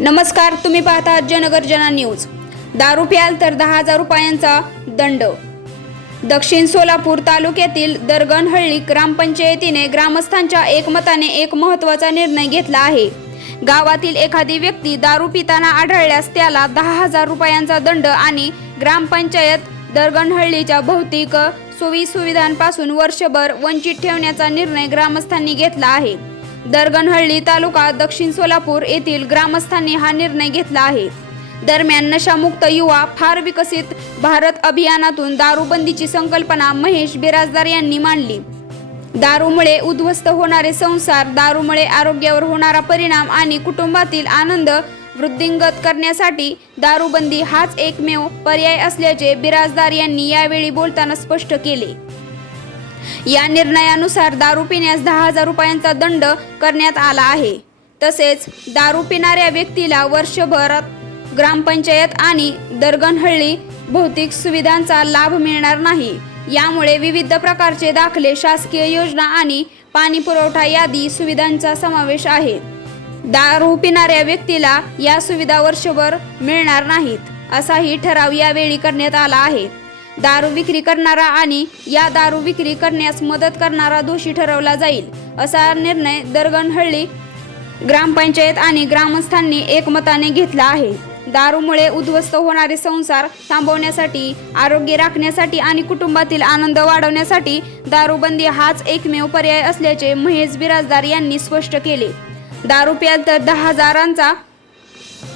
नमस्कार, तुम्ही पाहता जनगर जना न्यूज। दारू प्याल तर 10,000 रुपयांचा दंड। दक्षिण सोलापूर तालुक्यातील दरगणहळ्ळी ग्रामपंचायतीने ग्रामस्थांच्या एकमताने एक महत्त्वाचा निर्णय घेतला आहे। गावातील एखादी व्यक्ती दारू पिताना आढळल्यास त्याला 10,000 रुपयांचा दंड आणि ग्रामपंचायत दरगणहळ्ळीच्या भौतिक सोयीसुविधांपासून वर्षभर वंचित ठेवण्याचा निर्णय ग्रामस्थांनी घेतला आहे। दरगणहळ्ळी तालुका दक्षिण सोलापूर येथील ग्रामस्थांनी हा निर्णय घेतला आहे। दरम्यान नशामुक्त युवा फार विकसित भारत अभियानातून दारूबंदीची संकल्पना महेश बिराजदार यांनी मांडली। दारूमुळे उद्ध्वस्त होणारे संसार, दारूमुळे आरोग्यावर होणारा परिणाम आणि कुटुंबातील आनंद वृद्धिंगत करण्यासाठी दारूबंदी हाच एकमेव पर्याय असल्याचे बिराजदार यांनी यावेळी बोलताना स्पष्ट केले। या निर्णयानुसार दारू पिण्यास 10,000 रुपयांचा दंड करण्यात आला आहे। तसेच दारू पिणाऱ्या व्यक्तीला वर्षभरात ग्रामपंचायत आणि दरगणहळ्ळी भौतिक सुविधांचा लाभ मिळणार नाही। यामुळे विविध प्रकारचे दाखले, शासकीय योजना आणि पाणी पुरवठा यादी सुविधांचा समावेश आहे। दारू पिणाऱ्या व्यक्तीला या सुविधा वर्षभर मिळणार नाहीत, असाही ठराव यावेळी करण्यात आला आहे। दारू विक्री करणारा आणि या दारू विक्री करण्यास मदत करणारा दोषी ठरवला जाईल, असा निर्णय दरगणहळ्ळी ग्रामपंचायत आणि ग्रामस्थांनी एकमताने घेतला आहे। दारूमुळे उद्ध्वस्त होणारे संसार थांबवण्यासाठी, आरोग्य राखण्यासाठी आणि कुटुंबातील आनंद वाढवण्यासाठी दारूबंदी हाच एकमेव पर्याय असल्याचे महेश बिराजदार यांनी स्पष्ट केले। दारू प्याल तर 10,000चा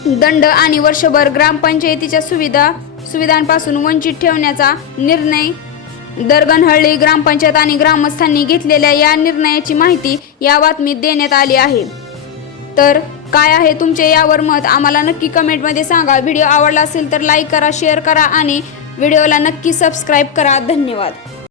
दंड आणि वर्षभर ग्रामपंचायतीच्या सुविधांपासून वंचित ठेवण्याचा निर्णय दरगणहळ्ळी ग्रामपंचायत आणि ग्रामस्थांनी घेतलेल्या या निर्णयाची माहिती या बातमीत देण्यात आली आहे। तर काय आहे तुमचे यावर मत, आम्हाला नक्की कमेंटमध्ये सांगा। व्हिडिओ आवडला असेल तर लाईक करा, शेअर करा आणि व्हिडिओला नक्की सबस्क्राईब करा। धन्यवाद।